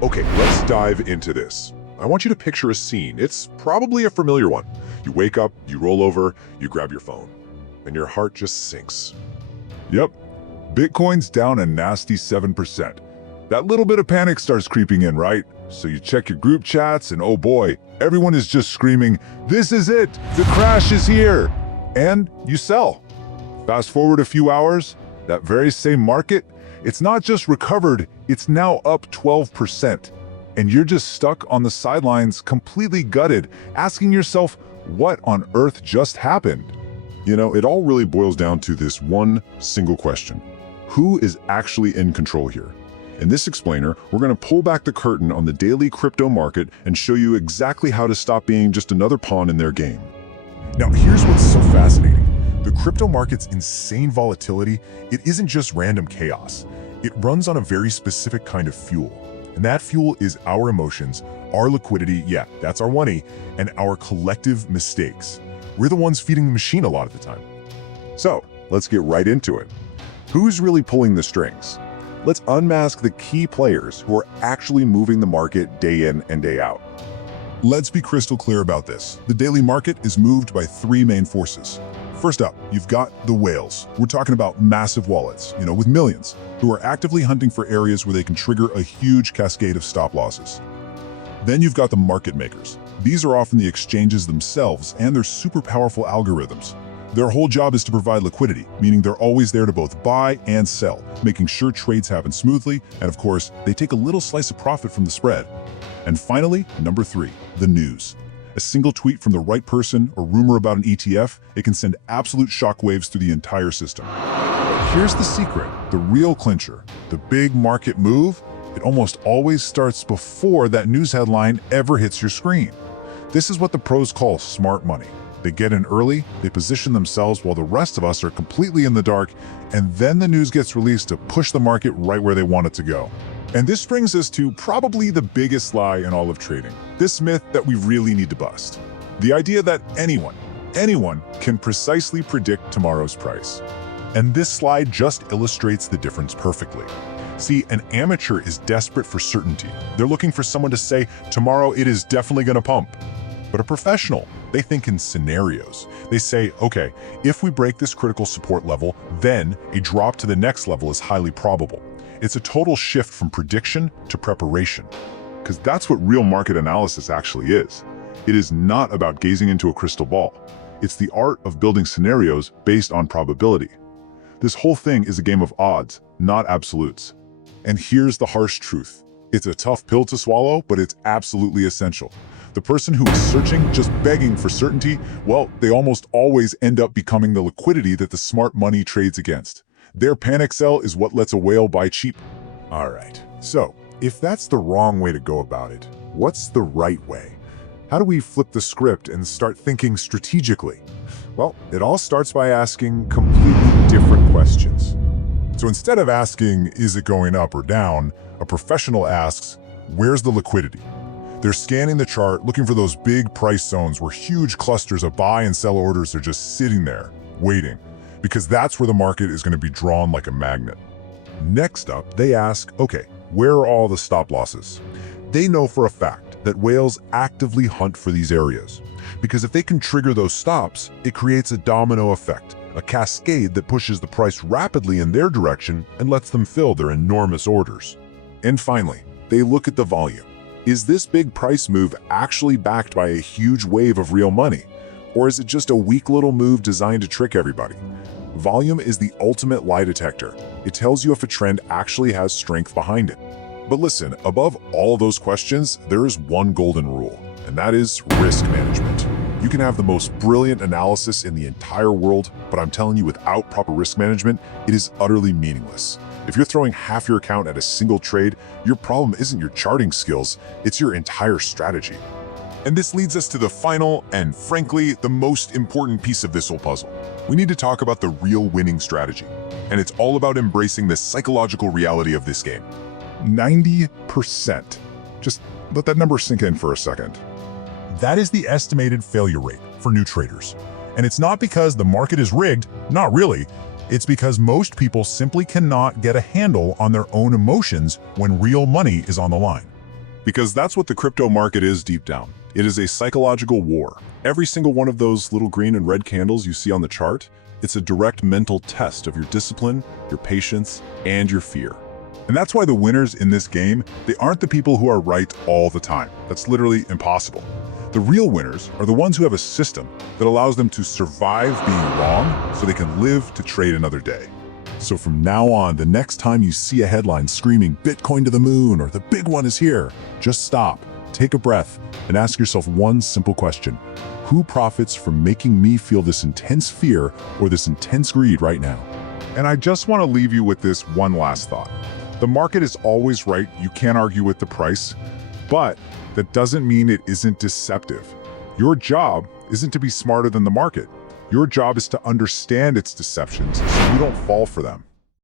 Okay, let's dive into this. I want you to picture a scene. It's probably a familiar one. You wake up, you roll over, you grab your phone, and your heart just sinks. Yep, Bitcoin's down a nasty 7%. That little bit of panic starts creeping in, right? So you check your group chats and oh boy, everyone is just screaming, "This is it! The crash is here!" And you sell. Fast forward a few hours, that very same market, it's not just recovered, it's now up 12%. And you're just stuck on the sidelines, completely gutted, asking yourself, what on earth just happened? You know, it all really boils down to this one single question. Who is actually in control here? In this explainer, we're going to pull back the curtain on the daily crypto market and show you exactly how to stop being just another pawn in their game. Now, here's what's so fascinating. The crypto market's insane volatility, it isn't just random chaos. It runs on a very specific kind of fuel. And that fuel is our emotions, our liquidity, yeah, that's our money, and our collective mistakes. We're the ones feeding the machine a lot of the time. So, let's get right into it. Who's really pulling the strings? Let's unmask the key players who are actually moving the market day in and day out. Let's be crystal clear about this. The daily market is moved by three main forces. First up, you've got the whales. We're talking about massive wallets, with millions, who are actively hunting for areas where they can trigger a huge cascade of stop losses. Then you've got the market makers. These are often the exchanges themselves and their super powerful algorithms. Their whole job is to provide liquidity, meaning they're always there to both buy and sell, making sure trades happen smoothly, and of course, they take a little slice of profit from the spread. And finally, number three, the news. A single tweet from the right person or rumor about an ETF, it can send absolute shockwaves through the entire system. But here's the secret, the real clincher. The big market move, it almost always starts before that news headline ever hits your screen. This is what the pros call smart money. They get in early, they position themselves while the rest of us are completely in the dark, and then the news gets released to push the market right where they want it to go. And this brings us to probably the biggest lie in all of trading. This myth that we really need to bust. The idea that anyone can precisely predict tomorrow's price. And this slide just illustrates the difference perfectly. See, an amateur is desperate for certainty. They're looking for someone to say, tomorrow it is definitely going to pump. But a professional, they think in scenarios. They say, okay, if we break this critical support level, then a drop to the next level is highly probable. It's a total shift from prediction to preparation. Because that's what real market analysis actually is. It is not about gazing into a crystal ball. It's the art of building scenarios based on probability. This whole thing is a game of odds, not absolutes. And here's the harsh truth. It's a tough pill to swallow, but it's absolutely essential. The person who is searching, just begging for certainty, well, they almost always end up becoming the liquidity that the smart money trades against. Their panic sell is what lets a whale buy cheap. All right, so if that's the wrong way to go about it, what's the right way? How do we flip the script and start thinking strategically? Well, it all starts by asking completely different questions. So instead of asking, is it going up or down, a professional asks, where's the liquidity? They're scanning the chart, looking for those big price zones where huge clusters of buy and sell orders are just sitting there, waiting, because that's where the market is going to be drawn like a magnet. Next up, they ask, okay, where are all the stop losses? They know for a fact that whales actively hunt for these areas, because if they can trigger those stops, it creates a domino effect, a cascade that pushes the price rapidly in their direction and lets them fill their enormous orders. And finally, they look at the volume. Is this big price move actually backed by a huge wave of real money? Or is it just a weak little move designed to trick everybody? Volume is the ultimate lie detector. It tells you if a trend actually has strength behind it. But listen, above all of those questions, there is one golden rule, and that is risk management. You can have the most brilliant analysis in the entire world, but I'm telling you, without proper risk management, it is utterly meaningless. If you're throwing half your account at a single trade, your problem isn't your charting skills, it's your entire strategy. And this leads us to the final and, frankly, the most important piece of this whole puzzle. We need to talk about the real winning strategy. And it's all about embracing the psychological reality of this game. 90%. Just let that number sink in for a second. That is the estimated failure rate for new traders. And it's not because the market is rigged, not really. It's because most people simply cannot get a handle on their own emotions when real money is on the line. Because that's what the crypto market is deep down. It is a psychological war. Every single one of those little green and red candles you see on the chart, it's a direct mental test of your discipline, your patience, and your fear. And that's why the winners in this game, they aren't the people who are right all the time. That's literally impossible. The real winners are the ones who have a system that allows them to survive being wrong so they can live to trade another day. So from now on, the next time you see a headline screaming Bitcoin to the moon or the big one is here, just stop, take a breath, and ask yourself one simple question. Who profits from making me feel this intense fear or this intense greed right now? And I just want to leave you with this one last thought. The market is always right, you can't argue with the price, but that doesn't mean it isn't deceptive. Your job isn't to be smarter than the market. Your job is to understand its deceptions so you don't fall for them.